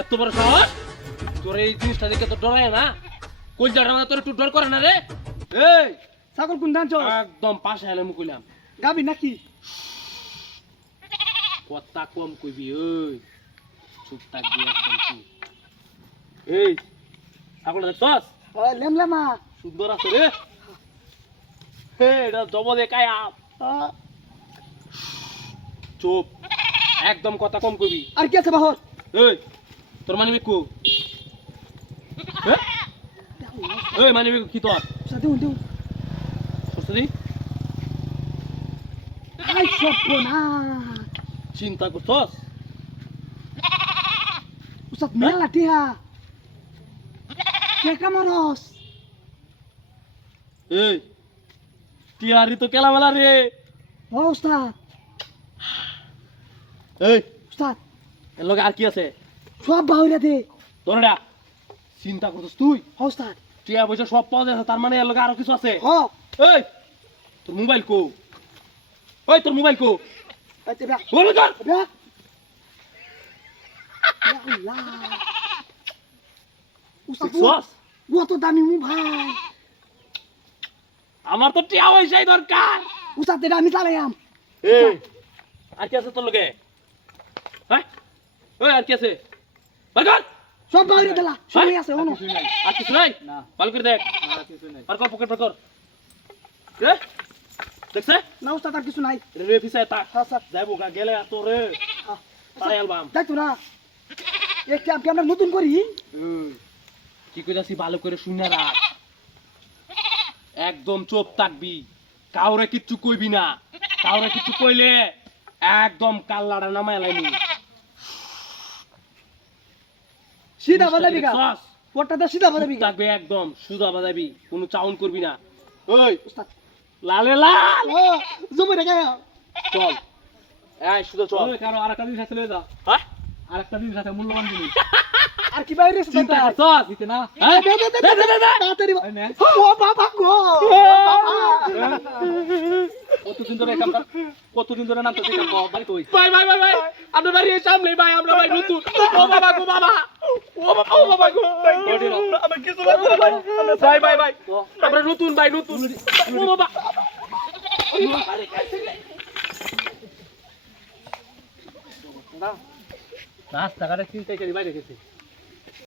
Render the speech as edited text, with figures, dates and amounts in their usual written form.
এত বড় সাহস তোর এই জিনিসটা দেখে তো ডরায় না কই জানা না তোর একটু ডর করে না রে এই ছাগল কোন দান চল একদম পাশে এলে মুকুলাম গাবি নাকি কথা কম কইবি ওই চুপ থাকবি একদম চুপ এই ছাগলটা দেখছস লেমলেমা সুন্দর আছে রে হে এটা জব দেখায় চুপ একদম কথা কম কইবি আর কি আছে বাহর এই তোর মানিবে কো হ্যাঁ এই মানিবে কি তোর সাথে উঠে সরসদি আই সব না চিন্তা করছস উসাত মেলা টিহা কে কামরস এই টিয়ারি তো কেলা মেলা রে ও উস্তাদ এই উস্তাদ এর লগে আর কি আছে সব বাহুরে দে তোরা চিন্তা করছস তুই ও উস্তাদ টিয়া পয়সা সব পাওয়া যাচ্ছে তার মানে এর লগে আরো কিছু আছে ও এই তোর মোবাইল কো ওই তোর মোবাইল কো আচ্ছা বা বল কর বা আল্লাহ উস্তাদ দেখছস কত দামি মোবাইল আমার তো টিয়া পয়সাই দরকার উস্তাদ এটা আমি চালাইয়াম এই আর কি আছে তোর লগে হ্যাঁ ওই আর কি আছে বল কর সব বাহুরে দিলা সবই আছে হনো আর কিছু নাই না ভালো করে দেখ আর কিছু নাই আর কর পকেট কর রে দেখছে না উস্তাদ আর কিছু নাই রে ফিসায় তা হ্যাঁ স্যার যাইবো গা গেলে আর তোরে তাই অ্যালবাম দেখতো না এই ক্যাম্প আমরা নতুন করি কি কইতাছি ভালো করে শুনে রাখ একদম চুপ থাকবি কাউরে কিচ্ছু কইবি না কাউরে কিছু কইলে একদম কাল্লাটা নামায় লাইনি সিধা বাজাবি গা দেখছস? পট্টাটা সিধা বাজাবি চুপ গা থাকবে একদম সুদা বাজাবি কোনো চাউন করবি না ওই উস্তাদ লালে লাল ও জমি রে গায়া চল এই সুদা চল কারো আরেকটা জিনিস আছে লয়ে যা হ্যাঁ আরেকটা জিনিস আছে মূল্যবান জিনিস আর কি বাইরে চিন্তা করছস দিতে না হ্যাঁ দে দে দে দে দে তাড়াতাড়ি এই নে ও বাবা গো কতদিন ধরে কাম কতদিন ধরে নাম তো কাম বাড়ি কই ভাই ভাই ভাই ভাই আমরা বাড়ি সামনে ভাই আমরা ভাই নতুন ও বাবা গো বাবা ও বাবা গো আমরা কিছু লাগবে না ভাই ভাই ভাই ভাই আমরা নতুন ভাই নতুন ও বাবা রাস্তাঘাটে চিন্তাই করে বাইরে গেছে